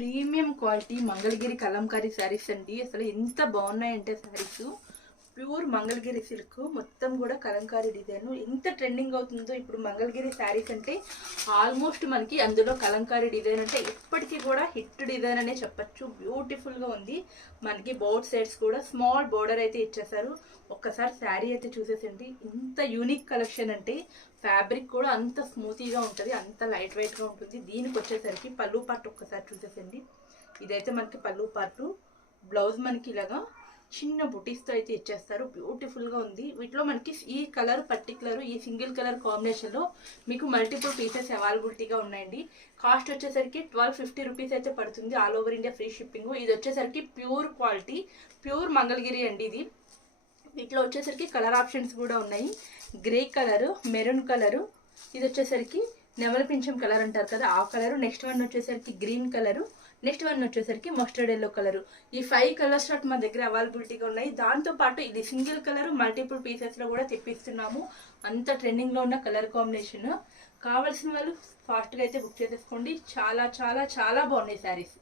Premium quality Mangalagiri Kalamkari saris అండి. అసలు ఎంత బాగున్నాయంటే శారీస్ ప్యూర్ మంగళగిరి సిల్క్ మొత్తం కూడా కలంకారీ డిజైన్ ఎంత ట్రెండింగ్ అవుతుందో ఇప్పుడు మంగళగిరి శారీస్ అంటే ఆల్మోస్ట్ మనకి అందులో కలంకారీ డిజైన్ అంటే ఇప్పటికీ కూడా హిట్ డిజైన్ అనే చెప్పచ్చు. బ్యూటిఫుల్గా ఉంది. మనకి బోర్డ్ సైడ్స్ కూడా స్మాల్ బోర్డర్ అయితే ఇచ్చేసారు. ఒక్కసారి శారీ అయితే చూసేసండి. ఇంత యూనిక్ కలెక్షన్ అంటే ఫ్యాబ్రిక్ కూడా అంత స్మూతీగా ఉంటుంది, అంత లైట్ వెయిట్గా ఉంటుంది. దీనికి వచ్చేసరికి పళ్ళు పార్ట్ ఒక్కసారి చూసేసండి. ఇదైతే మనకి పళ్ళు పార్టు. బ్లౌజ్ మనకి ఇలాగా చిన్న బుటీస్తో అయితే ఇచ్చేస్తారు. బ్యూటిఫుల్గా ఉంది. వీటిలో మనకి ఈ కలర్ పర్టికులర్ ఈ సింగిల్ కలర్ కాంబినేషన్లో మీకు మల్టిపుల్ పీసెస్ అవైలబిలిటీగా ఉన్నాయండి. కాస్ట్ వచ్చేసరికి 1250 రూపీస్ అయితే పడుతుంది. All over India free shipping. ఇది వచ్చేసరికి ప్యూర్ క్వాలిటీ, ప్యూర్ మంగళగిరి అండి ఇది. వీటిలో వచ్చేసరికి కలర్ ఆప్షన్స్ కూడా ఉన్నాయి. గ్రే కలరు, మెరూన్ కలరు, ఇది వచ్చేసరికి నెమలి పింఛం కలర్ అంటారు కదా ఆ కలరు. నెక్స్ట్ వన్ వచ్చేసరికి గ్రీన్ కలరు, నెక్స్ట్ వన్ వచ్చేసరికి మస్టర్డ్ ఎల్లో కలరు. ఈ 5 కలర్స్ మన దగ్గర అవైలబిలిటీగా ఉన్నాయి. దాంతోపాటు ఇది సింగిల్ కలర్ మల్టిపుల్ పీసెస్లో కూడా తెప్పిస్తున్నాము. అంత ట్రెండింగ్లో ఉన్న కలర్ కాంబినేషన్. కావాల్సిన వాళ్ళు ఫాస్ట్గా అయితే బుక్ చేసేసుకోండి. చాలా చాలా చాలా బాగున్నాయి శారీస్.